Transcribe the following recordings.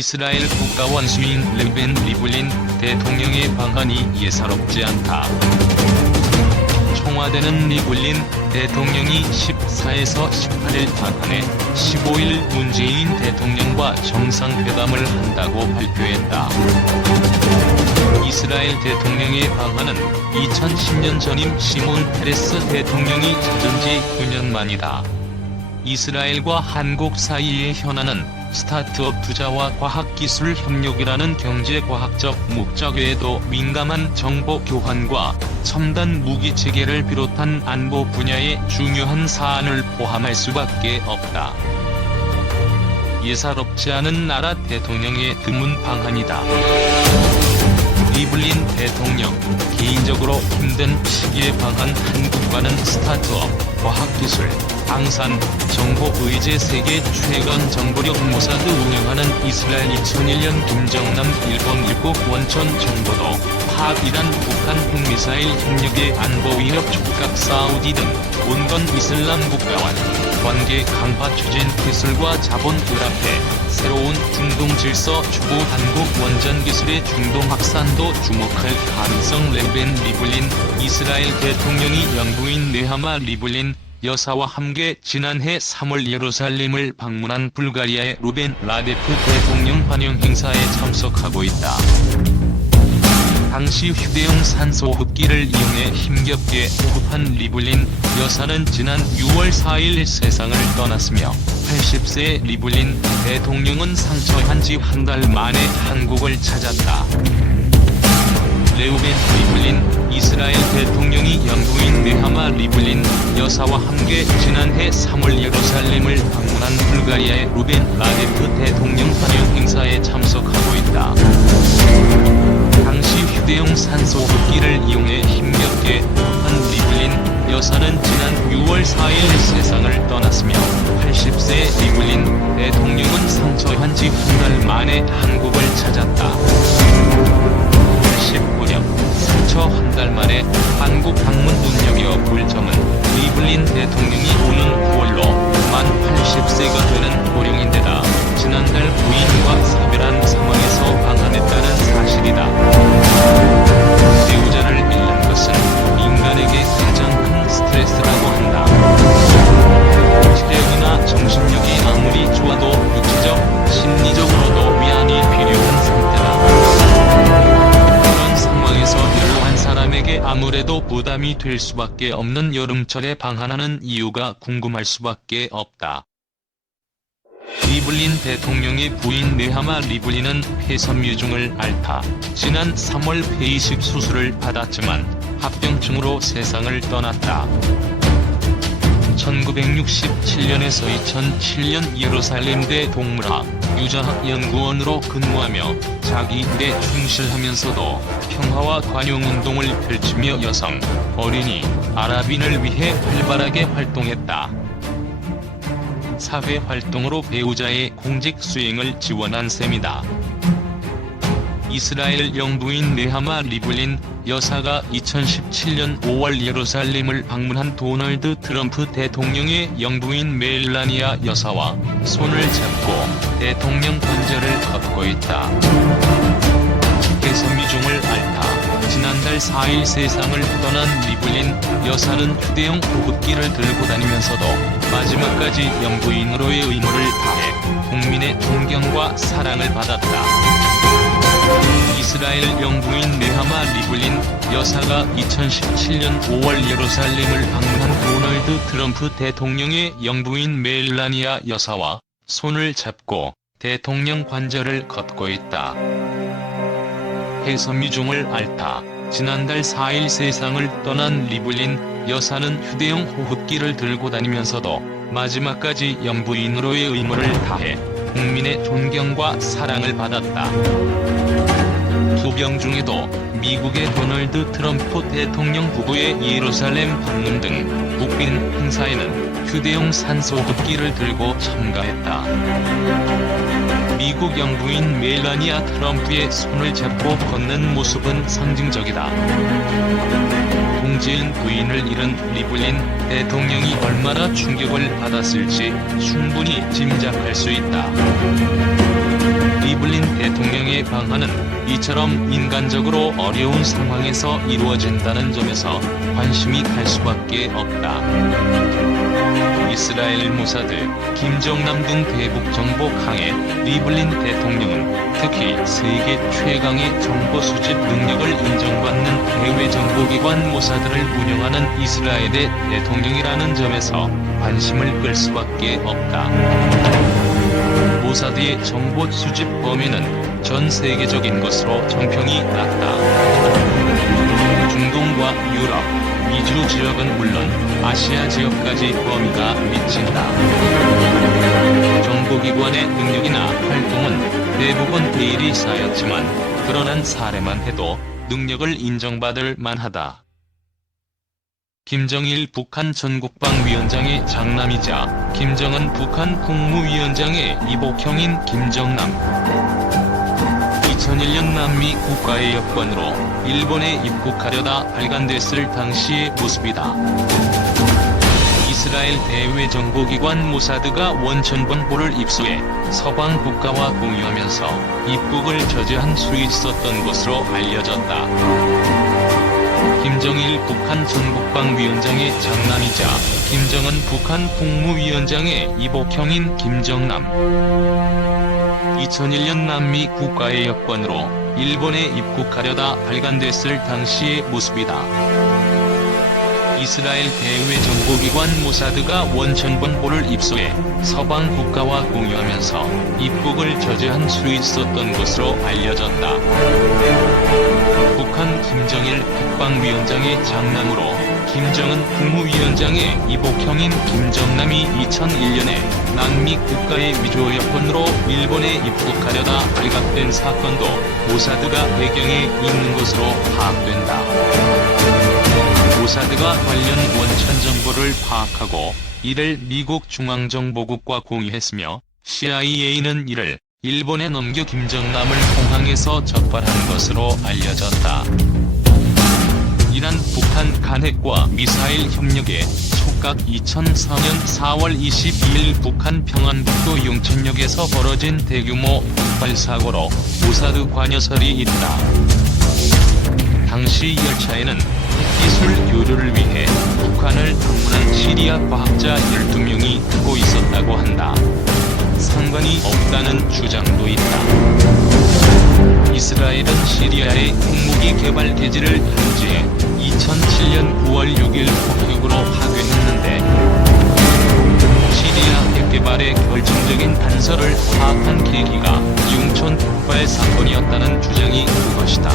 이스라엘 국가원수인 르벤 리블린 대통령의 방한이 예사롭지 않다. 청와대는 리블린 대통령이 14에서 18일 방한해 15일 문재인 대통령과 정상회담을 한다고 발표했다. 이스라엘 대통령의 방한은 2010년 전임 시몬 페레스 대통령이 찾은 지 9년 만이다. 이스라엘과 한국 사이의 현안은 스타트업 투자와 과학기술 협력이라는 경제과학적 목적 외에도 민감한 정보 교환과 첨단 무기 체계를 비롯한 안보 분야의 중요한 사안을 포함할 수밖에 없다. 예사롭지 않은 나라 대통령의 드문 방한이다. 리블린 대통령, 개인적으로 힘든 시기에 방한 한국과는 스타트업, 과학기술, 방산, 정보의제 세계 최강 정보력 모사드 운영하는 이스라엘 2001년 김정남 일본 일국 원천 정보도, 파 이란 북한 핵미사일 협력의 안보 위협 촉각 사우디 등 온건 이슬람 국가와 관계 강화 추진 기술과 자본 결합해 새로운 중동 질서 추구 한국 원전 기술의 중동 확산도 주목할 가능성. 르벤 리블린, 이스라엘 대통령이 영부인 네하마 리블린 여사와 함께 지난해 3월 예루살렘을 방문한 불가리아의 루벤 라데프 대통령 환영 행사에 참석하고 있다. 당시 휴대용 산소 흡기를 이용해 힘겹게 호흡한 리블린 여사는 지난 6월 4일 세상을 떠났으며 80세 리블린 대통령은 상처한 지 한 달 만에 한국을 찾았다. 레우벤 리블린, 이스라엘 대통령이 영부인 네하마 리블린 여사와 함께 지난해 3월 예루살렘을 방문한 불가리아의 루벤 라데프 대통령 환영 행사에 참석하고 있다. 당시 휴대용 산소 흡기를 이용해 힘겹게 호흡한 리블린 여사는 지난 6월 4일 세상을 떠났으며 80세 리블린 대통령은 상처한 지 한 달 만에 한국을 찾았다. 19년, 상처 한 달 만에 한국 방문 눈여겨 볼 점은 리블린 대통령이 오는 9월로 만 80세가 되는 고령인데다 지난달 부인과 사별한 상황에서 방한했다는 사실이다. 배우자를 잃는 것은 인간에게 가장 큰 스트레스라고 한다. 체력이나 정신력이 아무리 좋아도 육체적, 심리적으로도 위안이 필요한 상태다. 그런 상황에서 연로한 사람에게 아무래도 부담이 될 수밖에 없는 여름철에 방한하는 이유가 궁금할 수밖에 없다. 리블린 대통령의 부인 네하마 리블린은 폐섬유증을 앓다 지난 3월 폐이식 수술을 받았지만 합병증으로 세상을 떠났다. 1967년에서 2007년 예루살렘대 동물학, 유전학 연구원으로 근무하며 자기 일에 충실하면서도 평화와 관용운동을 펼치며 여성, 어린이, 아랍인을 위해 활발하게 활동했다. 사회활동으로 배우자의 공직 수행을 지원한 셈이다. 이스라엘 영부인 네하마 리블린 여사가 2017년 5월 예루살렘을 방문한 도널드 트럼프 대통령의 영부인 멜라니아 여사와 손을 잡고 대통령 관절을 걷고 있다. 폐섬유증을 앓다 지난달 4일 세상을 떠난 리블린 여사는 휴대용 호흡기를 들고 다니면서도 마지막까지 영부인으로의 의무를 다해 국민의 존경과 사랑을 받았다. 이스라엘 영부인 네하마 리블린 여사가 2017년 5월 예루살렘을 방문한 도널드 트럼프 대통령의 영부인 멜라니아 여사와 손을 잡고 대통령 관절을 걷고 있다. 폐섬유증을 앓다 지난달 4일 세상을 떠난 리블린 여사는 휴대용 호흡기를 들고 다니면서도 마지막까지 영부인으로의 의무를 다해 국민의 존경과 사랑을 받았다. 투병 중에도 미국의 도널드 트럼프 대통령 부부의 예루살렘 방문 등 국빈 행사에는 휴대용 산소흡기를 들고 참가했다. 미국 영부인 멜라니아 트럼프의 손을 잡고 걷는 모습은 상징적이다. 동지인 부인을 잃은 리블린 대통령이 얼마나 충격을 받았을지 충분히 짐작할 수 있다. 리블린 세계 방한은 이처럼 인간적으로 어려운 상황에서 이루어진다는 점에서 관심이 갈 수밖에 없다. 이스라엘 모사드, 김정남 등 대북 정보 강해 리블린 대통령은 특히 세계 최강의 정보 수집 능력을 인정받는 해외 정보기관 모사드를 운영하는 이스라엘의 대통령이라는 점에서 관심을 끌 수밖에 없다. 모사드의 정보 수집 범위는 전 세계적인 것으로 정평이 났다. 중동과 유럽, 미주 지역은 물론 아시아 지역까지 범위가 미친다. 정보기관의 능력이나 활동은 대부분 비일이 쌓였지만 드러난 사례만 해도 능력을 인정받을 만하다. 김정일 북한 전국방위원장의 장남이자 김정은 북한 국무위원장의 이복형인 김정남. 2001년 남미 국가의 여권으로 일본에 입국하려다 발간됐을 당시의 모습이다. 이스라엘 대외 정보기관 모사드가 원천 정보를 입수해 서방 국가와 공유하면서 입국을 저지한 수 있었던 것으로 알려졌다. 김정일 북한 전국방위원장의 장남이자 김정은 북한 국무위원장의 이복형인 김정남. 2001년 남미 국가의 여권으로 일본에 입국하려다 발간됐을 당시의 모습이다. 이스라엘 대외 정보기관 모사드가 원천 정보를 입수해 서방 국가와 공유하면서 입국을 저지한 수 있었던 것으로 알려졌다. 북한 김정일 국방위원장의 장남으로 김정은 국무위원장의 이복형인 김정남이 2001년에 남미 국가의 미조 여권으로 일본에 입국하려다 발각된 사건도 모사드가 배경에 있는 것으로 파악된다. 모사드가 관련 원천 정보를 파악하고 이를 미국 중앙정보국과 공유했으며 CIA는 이를 일본에 넘겨 김정남을 공항에서 적발한 것으로 알려졌다. 이란 북한 간핵과 미사일 협력에 촉각 2004년 4월 22일 북한 평안북도 용천역에서 벌어진 대규모 폭발 사고로 모사드 관여설이 있다. 당시 열차에는 핵기술 교류를 위해 북한을 방문한 시리아 과학자 12명이 타고 있었다고 한다. 상관이 없다는 주장도 있다. 이스라엘은 시리아의 핵무기 개발 개지를 통지해 2007년 9월 6일 폭격으로 파괴했는데 시리아 핵 개발의 결정적인 단서를 파악한 계기가 용천 폭발 사건이었다는 주장이 그것이다.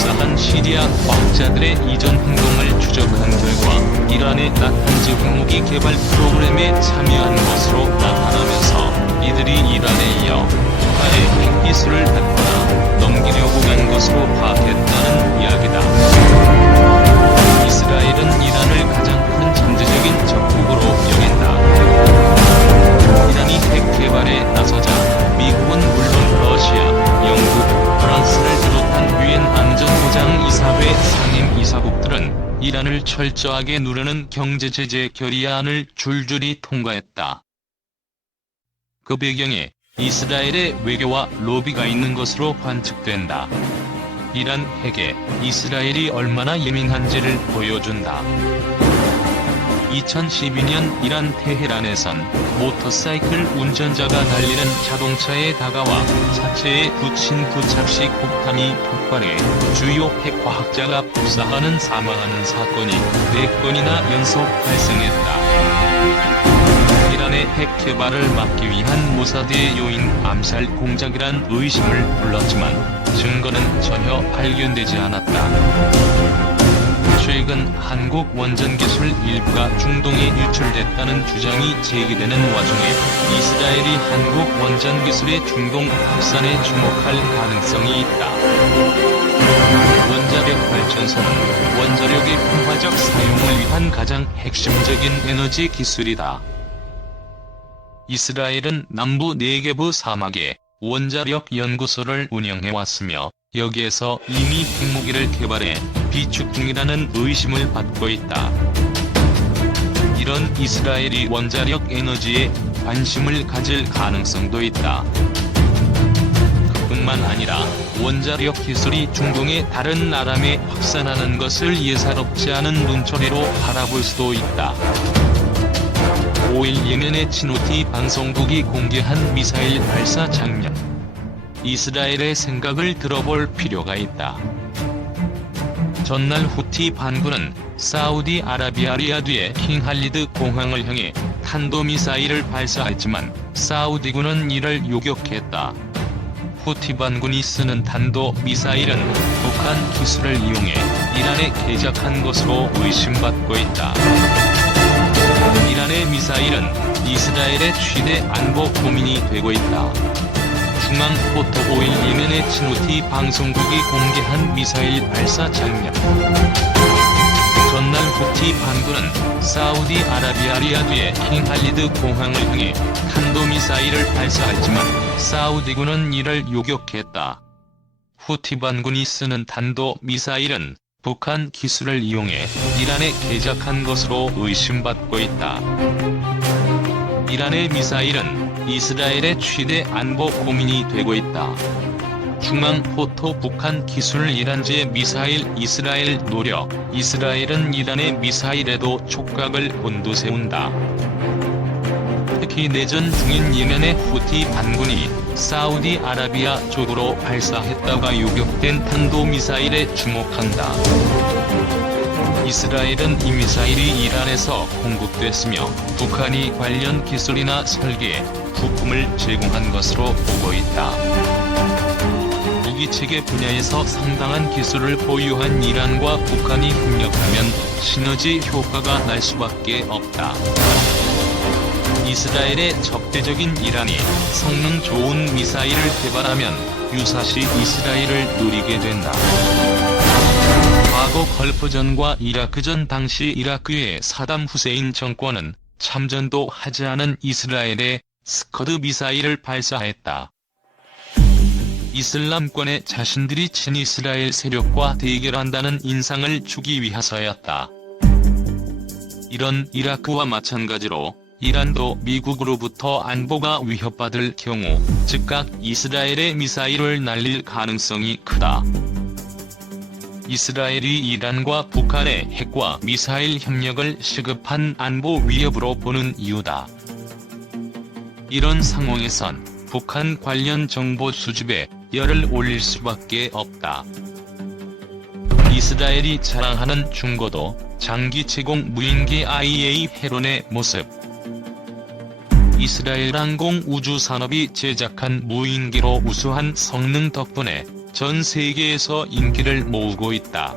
흡사한 시리아 과학자들의 이전 행동을 추적한 결과 이란의 나탄즈 핵무기 개발 프로그램에 참여한 것으로 나타나면서 이들이 이란에 이어 북한의 핵기술을 받거나 넘기려고 한 것으로 파악했다는 이야기다. 이스라엘은 이란을 가장 큰 잠재적인 적국으로 여긴다. 이란이 핵 개발에 나서자 미국은 물론 러시아, 영국, 프랑스를 비롯한 유엔 안전보장이사회 상임이사국들은 이란을 철저하게 누르는 경제제재 결의안을 줄줄이 통과했다. 그 배경에 이스라엘의 외교와 로비가 있는 것으로 관측된다. 이란 핵에 이스라엘이 얼마나 예민한지를 보여준다. 2012년 이란 테헤란에선 모터사이클 운전자가 달리는 자동차에 다가와 차체에 붙인 부착식 폭탄이 폭발해 주요 핵과학자가 불사하는 사망하는 사건이 4건이나 연속 발생했다. 이란의 핵 개발을 막기 위한 모사드의 요인 암살 공작이란 의심을 불렀지만 증거는 전혀 발견되지 않았다. 최근 한국 원전기술 일부가 중동에 유출됐다는 주장이 제기되는 와중에 이스라엘이 한국 원전기술의 중동 확산에 주목할 가능성이 있다. 원자력 발전소는 원자력의 평화적 사용을 위한 가장 핵심적인 에너지 기술이다. 이스라엘은 남부 네게브 사막에 원자력 연구소를 운영해왔으며 여기에서 이미 핵무기를 개발해 비축 중이라는 의심을 받고 있다. 이런 이스라엘이 원자력 에너지에 관심을 가질 가능성도 있다. 뿐만 아니라 원자력 기술이 중동의 다른 나라에 확산하는 것을 예사롭지 않은 눈초리로 바라볼 수도 있다. 5일 예멘의 치노티 방송국이 공개한 미사일 발사 장면. 이스라엘의 생각을 들어볼 필요가 있다. 전날 후티 반군은 사우디아라비아 리야드의 킹 할리드 공항을 향해 탄도미사일을 발사했지만 사우디군은 이를 요격했다. 후티 반군이 쓰는 탄도미사일은 북한 기술을 이용해 이란에 개작한 것으로 의심받고 있다. 이란의 미사일은 이스라엘의 최대 안보 고민이 되고 있다. 중앙포토 5일 예멘의 치노티 방송국이 공개한 미사일 발사 장면. 전날 후티 반군은 사우디아라비아 리야드의 킹 할리드 공항을 향해 탄도미사일을 발사했지만 사우디군은 이를 요격했다. 후티 반군이 쓰는 탄도미사일은 북한 기술을 이용해 이란에 개작한 것으로 의심받고 있다. 이란의 미사일은 이스라엘의 최대 안보 고민이 되고 있다. 중앙포토 북한 기술 이란제 미사일 이스라엘 노력. 이스라엘은 이란의 미사일에도 촉각을 곤두세운다. 특히 내전 중인 예멘의 후티 반군이 사우디아라비아 쪽으로 발사했다가 요격된 탄도미사일에 주목한다. 이스라엘은 이 미사일이 이란에서 공급됐으며 북한이 관련 기술이나 설계, 부품을 제공한 것으로 보고 있다. 무기체계 분야에서 상당한 기술을 보유한 이란과 북한이 협력하면 시너지 효과가 날 수밖에 없다. 이스라엘의 적대적인 이란이 성능 좋은 미사일을 개발하면 유사시 이스라엘을 누리게 된다. 과거 걸프전과 이라크전 당시 이라크의 사담 후세인 정권은 참전도 하지 않은 이스라엘에 스커드 미사일을 발사했다. 이슬람권에 자신들이 친이스라엘 세력과 대결한다는 인상을 주기 위해서였다. 이런 이라크와 마찬가지로 이란도 미국으로부터 안보가 위협받을 경우 즉각 이스라엘에 미사일을 날릴 가능성이 크다. 이스라엘이 이란과 북한의 핵과 미사일 협력을 시급한 안보 위협으로 보는 이유다. 이런 상황에선 북한 관련 정보 수집에 열을 올릴 수밖에 없다. 이스라엘이 자랑하는 중고도 장기 제공 무인기 IA 헤론의 모습. 이스라엘 항공 우주 산업이 제작한 무인기로 우수한 성능 덕분에 전 세계에서 인기를 모으고 있다.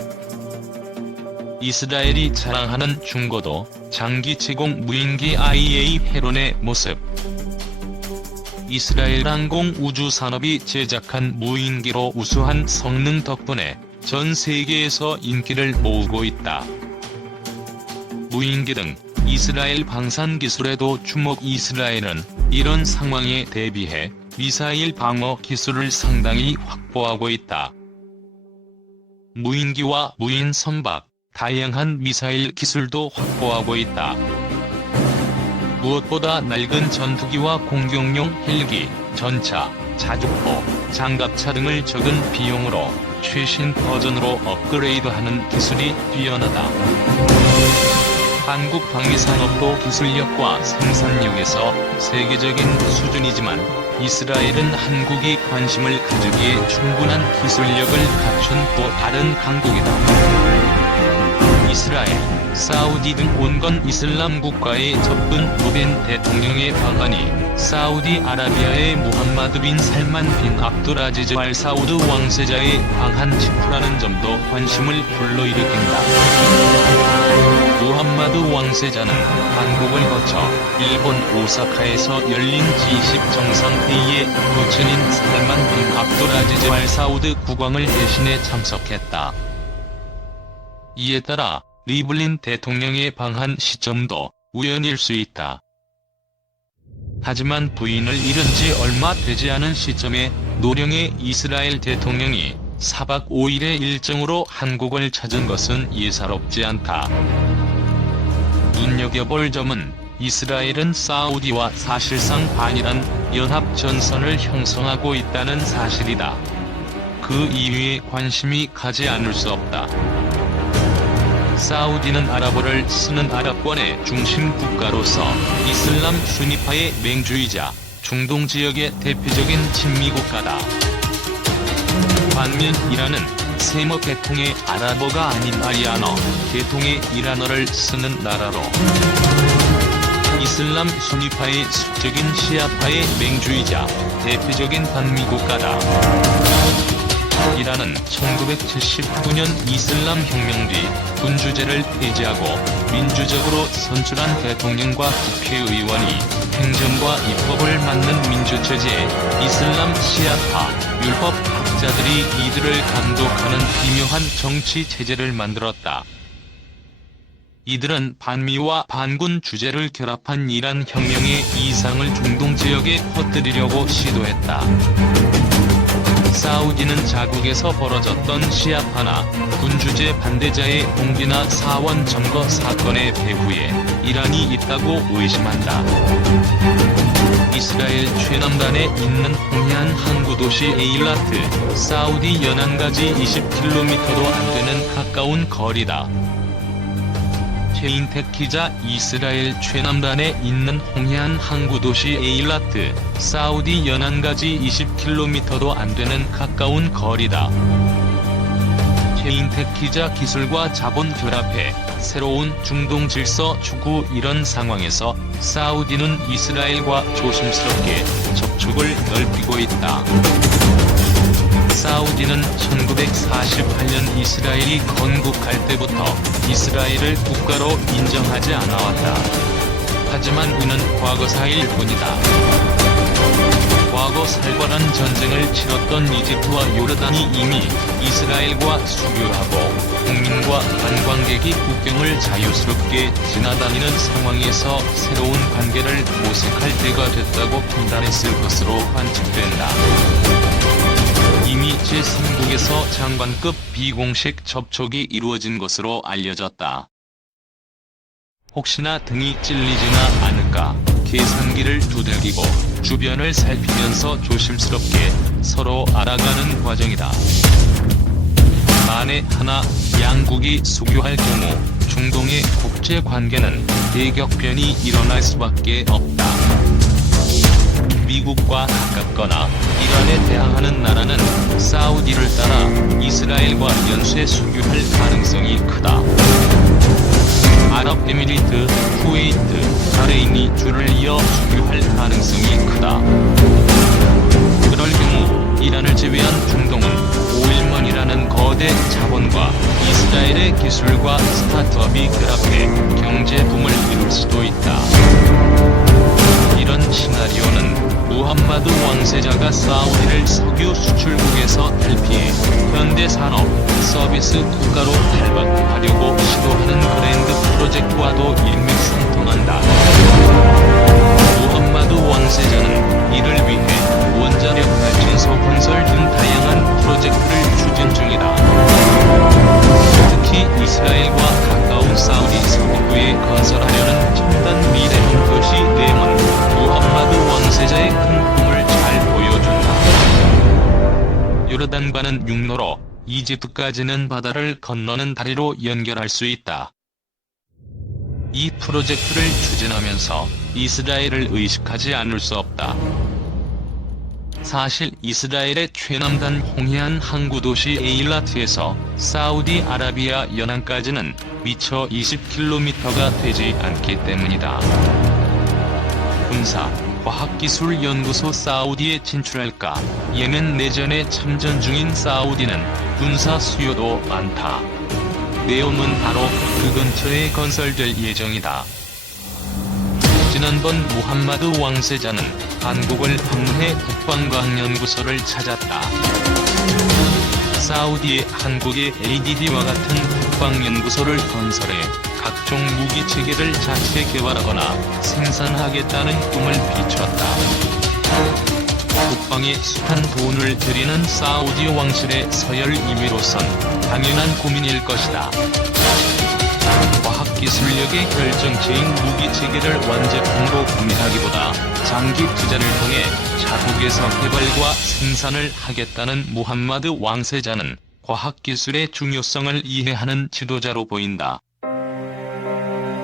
이스라엘이 자랑하는 중고도 장기 제공 무인기 IA 헤론의 모습. 이스라엘 항공 우주 산업이 제작한 무인기로 우수한 성능 덕분에 전 세계에서 인기를 모으고 있다. 무인기 등 이스라엘 방산 기술에도 주목. 이스라엘은 이런 상황에 대비해 미사일 방어 기술을 상당히 확보하고 있다. 무인기와 무인 선박, 다양한 미사일 기술도 확보하고 있다. 무엇보다 낡은 전투기와 공격용 헬기, 전차, 자주포, 장갑차 등을 적은 비용으로 최신 버전으로 업그레이드하는 기술이 뛰어나다. 한국 방위산업도 기술력과 생산력에서 세계적인 수준이지만 이스라엘은 한국이 관심을 가지기에 충분한 기술력을 갖춘 또 다른 강국이다. 이스라엘, 사우디 등 온건 이슬람 국가의 접근. 루벤 대통령의 방한이 사우디아라비아의 무함마드 빈 살만 빈 압두라지즈 알 사우드 왕세자의 방한 직후라는 점도 관심을 불러일으킨다. 무함마드 왕세자는 한국을 거쳐 일본 오사카에서 열린 G20 정상회의에 부친인 살만 빈 압두라지즈 알 사우드 국왕을 대신해 참석했다. 이에 따라 리블린 대통령의 방한 시점도 우연일 수 있다. 하지만 부인을 잃은 지 얼마 되지 않은 시점에 노령의 이스라엘 대통령이 4박 5일의 일정으로 한국을 찾은 것은 예사롭지 않다. 눈여겨볼 점은 이스라엘은 사우디와 사실상 반이란 연합전선을 형성하고 있다는 사실이다. 그 이유에 관심이 가지 않을 수 없다. 사우디는 아랍어를 쓰는 아랍권의 중심 국가로서 이슬람 수니파의 맹주이자 중동 지역의 대표적인 친미 국가다. 반면 이란은 세머 계통의 아랍어가 아닌 아리아너 계통의 이란어를 쓰는 나라로 이슬람 수니파의 숙적인 시아파의 맹주이자 대표적인 반미 국가다. 이란은 1979년 이슬람 혁명 뒤 군주제를 폐지하고 민주적으로 선출한 대통령과 국회의원이 행정과 입법을 맡는 민주체제에 이슬람 시아파 율법학자들이 이들을 감독하는 기묘한 정치 체제를 만들었다. 이들은 반미와 반군 주제를 결합한 이란 혁명의 이상을 중동 지역에 퍼뜨리려고 시도했다. 사우디는 자국에서 벌어졌던 시아파나 군주제 반대자의 봉기나 사원 점거 사건의 배후에 이란이 있다고 의심한다. 이스라엘 최남단에 있는 홍해안 항구도시 에일라트, 사우디 연안까지 20km도 안 되는 가까운 거리다. 최인택 기자. 이스라엘 최남단에 있는 홍해안 항구도시 에일라트, 사우디 연안까지 20km도 안 되는 가까운 거리다. 최인택 기자. 기술과 자본 결합해 새로운 중동 질서 추구. 이런 상황에서 사우디는 이스라엘과 조심스럽게 접촉을 넓히고 있다. 사우디는 1948년 이스라엘이 건국할 때부터 이스라엘을 국가로 인정하지 않아왔다. 하지만 이는 과거사일 뿐이다. 과거 살벌한 전쟁을 치렀던 이집트와 요르단이 이미 이스라엘과 수교하고 국민과 관광객이 국경을 자유스럽게 지나다니는 상황에서 새로운 관계를 모색할 때가 됐다고 판단했을 것으로 관측된다. 이미 제3국에서 장관급 비공식 접촉이 이루어진 것으로 알려졌다. 혹시나 등이 찔리지나 않을까 계산기를 두들기고 주변을 살피면서 조심스럽게 서로 알아가는 과정이다. 만에 하나 양국이 수교할 경우 중동의 국제관계는 대격변이 일어날 수밖에 없다. 미국과 가깝거나 이란에 대항하는 나라는 사우디를 따라 이스라엘과 연쇄 수교할 가능성이 크다. 아랍에미리트, 쿠웨이트, 바레인이 줄을 이어 수교할 가능성이 크다. 그럴 경우 이란을 제외한 중동은 오일먼이라는 거대 자본과 이스라엘의 기술과 스타트업이 결합해 경제붐을 이룰 수도 있다. 이런 시나리오는 무함마드 왕세자가 사우디를 석유 수출국에서 탈피해 현대산업, 서비스 국가로 탈바꿈하려고 시도하는 그랜드 프로젝트와도 일맥상통한다. 무함마드 왕세자는 이를 위해 원자력 발전소 건설 등 다양한 프로젝트를 추진 중이다. 특히 이스라엘과 가까운 사우디 서부부에 건설하려는 첨단 미래형 도시 댐은 무함마드 왕세자의 큰 꿈을 잘 보여준다. 요르단과는 육로로, 이집트까지는 바다를 건너는 다리로 연결할 수 있다. 이 프로젝트를 추진하면서 이스라엘을 의식하지 않을 수 없다. 사실 이스라엘의 최남단 홍해안 항구도시 에일라트에서 사우디아라비아 연안까지는 미처 20km가 되지 않기 때문이다. 군사, 과학기술연구소 사우디에 진출할까? 예멘 내전에 참전 중인 사우디는 군사 수요도 많다. 내용은 바로 그 근처에 건설될 예정이다. 지난번 무함마드 왕세자는 한국을 방문해 국방과학연구소를 찾았다. 사우디의 한국의 ADD와 같은 국방연구소를 건설해 각종 무기체계를 자체 개발하거나 생산하겠다는 꿈을 비췄다. 국방에 숱한 돈을 들이는 사우디 왕실의 서열 2위로선 당연한 고민일 것이다. 과학기 기술력의 결정체인 무기 체계를 완제품으로 구매하기보다 장기 투자를 통해 자국에서 개발과 생산을 하겠다는 무함마드 왕세자는 과학기술의 중요성을 이해하는 지도자로 보인다.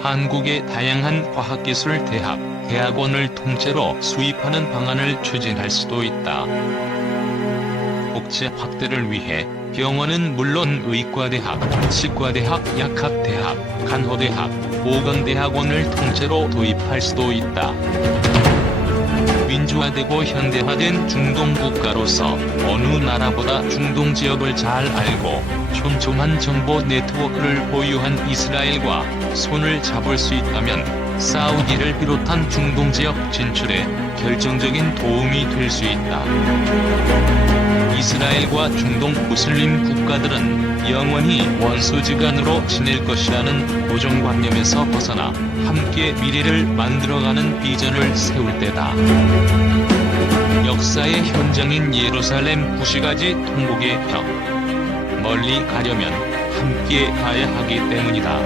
한국의 다양한 과학기술 대학, 대학원을 통째로 수입하는 방안을 추진할 수도 있다. 복지 확대를 위해 병원은 물론 의과대학, 치과대학, 약학대학, 간호대학, 보건대학원을 통째로 도입할 수도 있다. 민주화되고 현대화된 중동 국가로서 어느 나라보다 중동 지역을 잘 알고 촘촘한 정보 네트워크를 보유한 이스라엘과 손을 잡을 수 있다면 사우디를 비롯한 중동 지역 진출에 결정적인 도움이 될 수 있다. 이스라엘과 중동 무슬림 국가들은 영원히 원수지간으로 지낼 것이라는 고정관념에서 벗어나 함께 미래를 만들어가는 비전을 세울 때다. 역사의 현장인 예루살렘 구시가지 통곡의 벽. 멀리 가려면 함께 가야 하기 때문이다.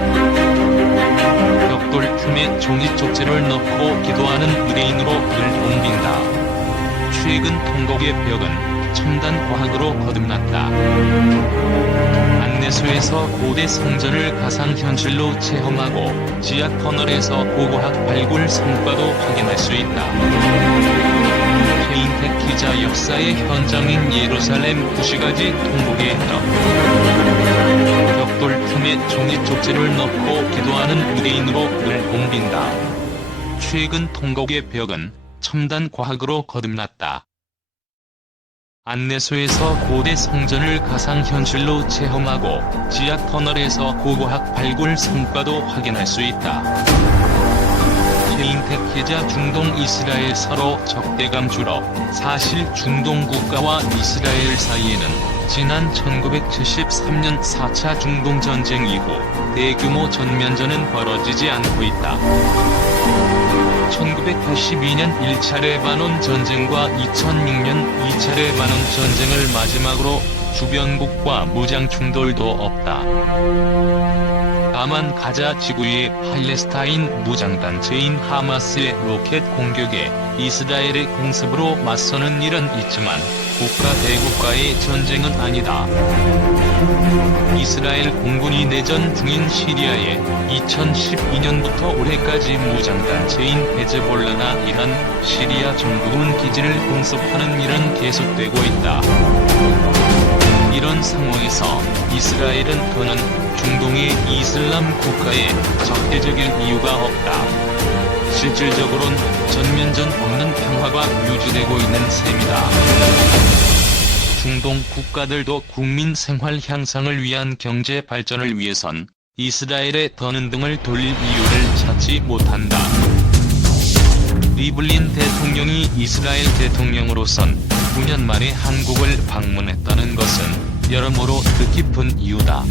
벽돌 틈에 종이 쪽지를 넣고 기도하는 의뢰인으로 늘 옮긴다. 최근 통곡의 벽은 첨단 과학으로 거듭났다. 안내소에서 고대 성전을 가상현실로 체험하고 지하 터널에서 고고학 발굴 성과도 확인할 수 있다. 케인텍 기자 역사의 현장인 예루살렘 구시가지 통곡의 벽. 벽돌 틈에 종이 쪽지를 넣고 기도하는 의뢰인으로 늘 옮긴다. 최근 통곡의 벽은 첨단 과학으로 거듭났다. 안내소에서 고대 성전을 가상현실로 체험하고 지하 터널에서 고고학 발굴 성과도 확인할 수 있다. 케인텍 기자 중동 이스라엘 서로 적대감 줄어. 사실 중동 국가와 이스라엘 사이에는 지난 1973년 4차 중동 전쟁 이후 대규모 전면전은 벌어지지 않고 있다. 1982년 1차 레바논 전쟁과 2006년 2차 레바논 전쟁을 마지막으로 주변국과 무장 충돌도 없다. 다만 가자 지구의 팔레스타인 무장단체인 하마스의 로켓 공격에 이스라엘의 공습으로 맞서는 일은 있지만 국가 대국가의 전쟁은 아니다. 이스라엘 공군이 내전 중인 시리아에 2012년부터 올해까지 무장단체인 헤즈볼라나 이란, 시리아 정부군 기지를 공습하는 일은 계속되고 있다. 이런 상황에서 이스라엘은 더는 중동의 이슬람 국가에 적대적일 이유가 없다. 실질적으론 전면전 없는 평화가 유지되고 있는 셈이다. 중동 국가들도 국민 생활 향상을 위한 경제 발전을 위해선 이스라엘에 더는 등을 돌릴 이유를 찾지 못한다. 리블린 대통령이 이스라엘 대통령으로선 9년 만에 한국을 방문했다는 것은 여러모로 뜻깊은 이유다.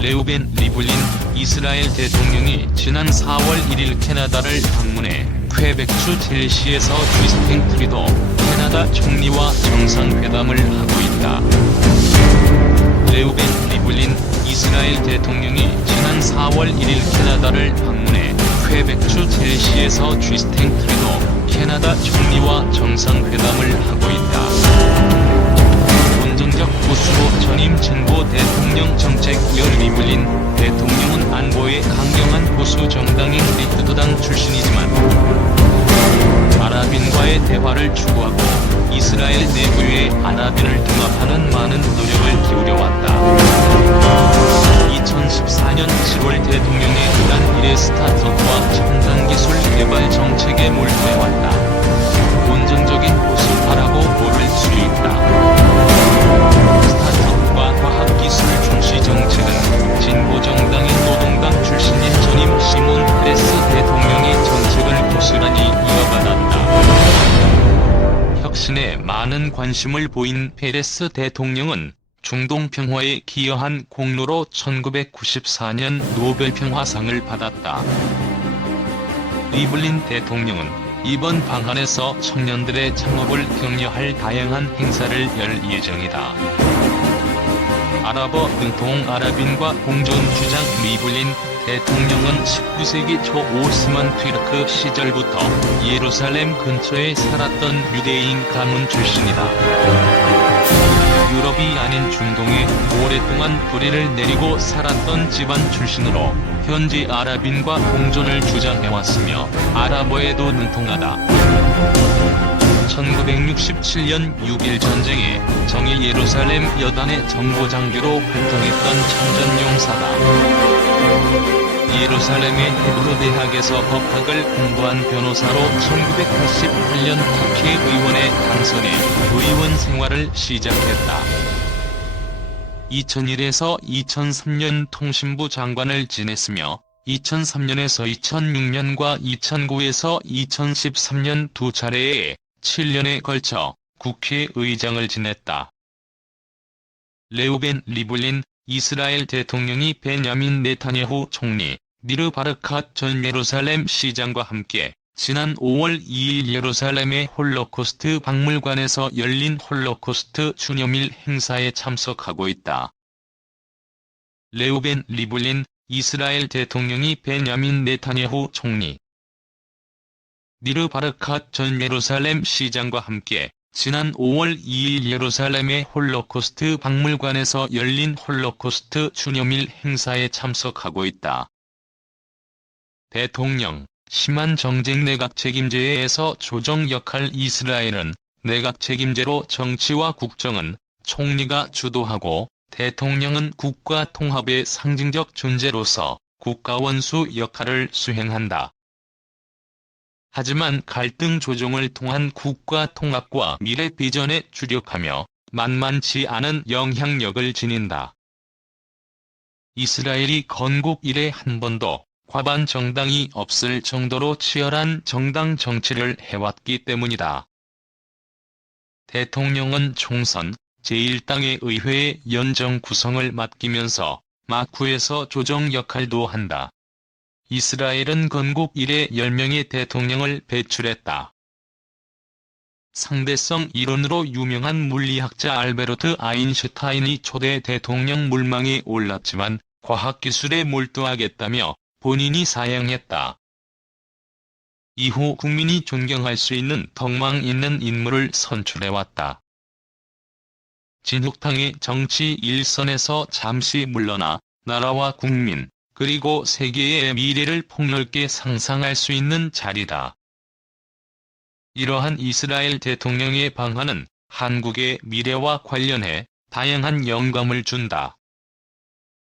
레우벤 리블린 이스라엘 대통령이 지난 4월 1일 캐나다를 방문해 퀘벡주 첼시에서 주스틴 트루도 캐나다 총리와 정상회담을 하고 있다. 레우벤 리블린 이스라엘 대통령이 지난 4월 1일 캐나다를 방문해 퀘벡주 첼시에서 주스틴 트루도 캐나다 총리와 정상회담을 하고 있다. 온정적 보수로 전임 진보 대통령 정책위원 리블린 대통령은 안보에 강경한 보수 정당인 리쿠드당 출신이지만 아랍인과의 대화를 추구하고 이스라엘 내부의 아랍인을 통합하는 많은 노력을 기울여왔다. 2014년 7월 대통령의 이란 미래 스타트업과 첨단기술 개발 정책에 몰두해왔다. 온정적인 보수파라고 부를 수 있다. 스타트업과 과학기술 중시 정책은 진보정당인 노동당 출신인 전임 시몬 페레스 대통령의 정책을 고스란히 이어받았다. 혁신에 많은 관심을 보인 페레스 대통령은 중동 평화에 기여한 공로로 1994년 노벨 평화상을 받았다. 리블린 대통령은 이번 방한에서 청년들의 창업을 격려할 다양한 행사를 열 예정이다. 아랍어 등통 아랍인과 공존 주장 리블린 대통령은 19세기 초 오스만 튀르크 시절부터 예루살렘 근처에 살았던 유대인 가문 출신이다. 유럽이 아닌 중동에 오랫동안 뿌리를 내리고 살았던 집안 출신으로 현지 아랍인과 공존을 주장해왔으며 아랍어에도 능통하다. 1967년 6.1 전쟁에 정예 예루살렘 여단의 정보장교로 활동했던 참전용사다. 예루살렘의 헤브로 대학에서 법학을 공부한 변호사로 1988년 국회의원에 당선해 의원 생활을 시작했다. 2001에서 2003년 통신부 장관을 지냈으며 2003년에서 2006년과 2009에서 2013년 두 차례에 7년에 걸쳐 국회의장을 지냈다. 레우벤 리블린 이스라엘 대통령이 베냐민 네타냐후 총리, 니르 바르캇 전 예루살렘 시장과 함께 지난 5월 2일 예루살렘의 홀로코스트 박물관에서 열린 홀로코스트 추념일 행사에 참석하고 있다. 레우벤 리블린 이스라엘 대통령이 베냐민 네타냐후 총리, 니르 바르캇 전 예루살렘 시장과 함께 지난 5월 2일 예루살렘의 홀로코스트 박물관에서 열린 홀로코스트 추념일 행사에 참석하고 있다. 대통령, 심한 정쟁 내각 책임제에서 조정 역할 이스라엘은 내각 책임제로 정치와 국정은 총리가 주도하고 대통령은 국가 통합의 상징적 존재로서 국가 원수 역할을 수행한다. 하지만 갈등 조정을 통한 국가 통합과 미래 비전에 주력하며 만만치 않은 영향력을 지닌다. 이스라엘이 건국 이래 한 번도 과반 정당이 없을 정도로 치열한 정당 정치를 해왔기 때문이다. 대통령은 총선, 제1당의 의회의 연정 구성을 맡기면서 마쿠에서 조정 역할도 한다. 이스라엘은 건국 이래 10명의 대통령을 배출했다. 상대성 이론으로 유명한 물리학자 알베르트 아인슈타인이 초대 대통령 물망에 올랐지만 과학기술에 몰두하겠다며 본인이 사양했다. 이후 국민이 존경할 수 있는 덕망 있는 인물을 선출해왔다. 진흙탕의 정치 일선에서 잠시 물러나 나라와 국민, 그리고 세계의 미래를 폭넓게 상상할 수 있는 자리다. 이러한 이스라엘 대통령의 방한은 한국의 미래와 관련해 다양한 영감을 준다.